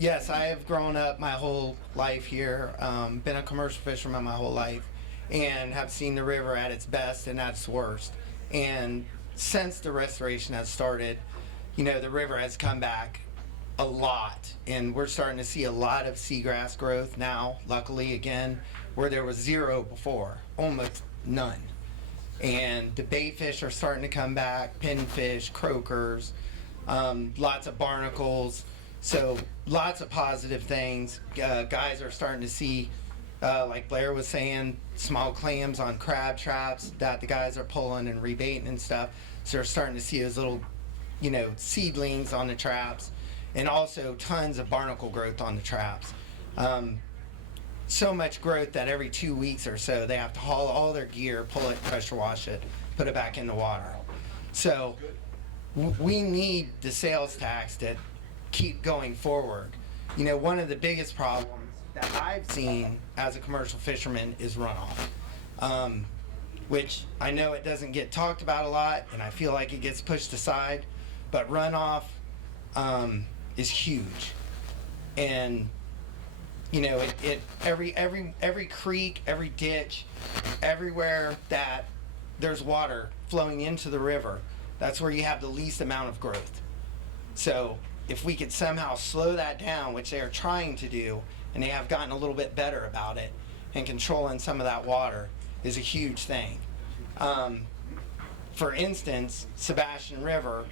Yes, I have grown up my whole life here, been a commercial fisherman my whole life, and have seen the river at its best and at its worst. And since the restoration has started, you know, the river has come back a lot, and we're starting to see a lot of seagrass growth now, luckily, again, where there was zero before, almost none. And the bait fish are starting to come back, pinfish, croakers, lots of barnacles. So lots of positive things. Guys are starting to see, like Blair was saying, small clams on crab traps that the guys are pulling and rebaiting and stuff. So they're starting to see those little, you know, seedlings on the traps, and also tons of barnacle growth on the traps. So much growth that every 2 weeks or so they have to haul all their gear, pull it, pressure wash it, put it back in the water. So we need the sales tax to keep going forward. You know, one of the biggest problems that I've seen as a commercial fisherman is runoff, which I know it doesn't get talked about a lot, and I feel like it gets pushed aside, but runoff is huge. And you know, every creek, every ditch, everywhere that there's water flowing into the river, that's where you have the least amount of growth. So if we could somehow slow that down, which they are trying to do, and they have gotten a little bit better about it, and controlling some of that water is a huge thing. For instance, Sebastian River,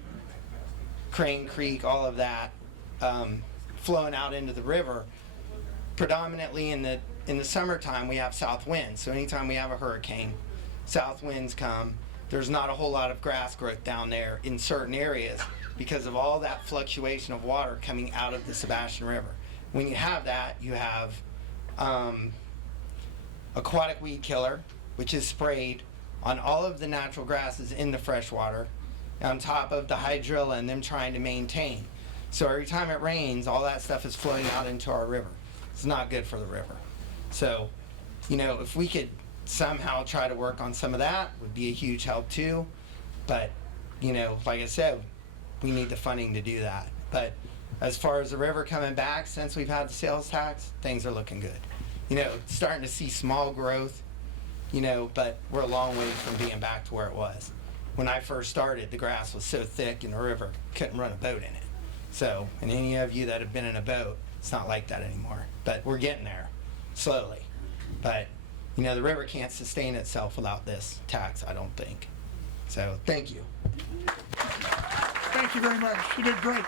Crane Creek, all of that, flowing out into the river, predominantly in the summertime we have south winds. So anytime we have a hurricane, south winds come. There's not a whole lot of grass growth down there in certain areas because of all that fluctuation of water coming out of the Sebastian River. When you have that, you have aquatic weed killer, which is sprayed on all of the natural grasses in the freshwater, on top of the hydrilla and them trying to maintain. So every time it rains, all that stuff is flowing out into our river. It's not good for the river. So, you know, if we could somehow try to work on some of that, would be a huge help too. But, you know, like I said, we need the funding to do that. But as far as the river coming back, since we've had the sales tax, things are looking good. You know, starting to see small growth, you know, but we're a long way from being back to where it was. When I first started, the grass was so thick in the river, couldn't run a boat in it. So, and any of you that have been in a boat, it's not like that anymore. But we're getting there, slowly. But, you know, the river can't sustain itself without this tax, I don't think. So, thank you. Thank you very much. You did great.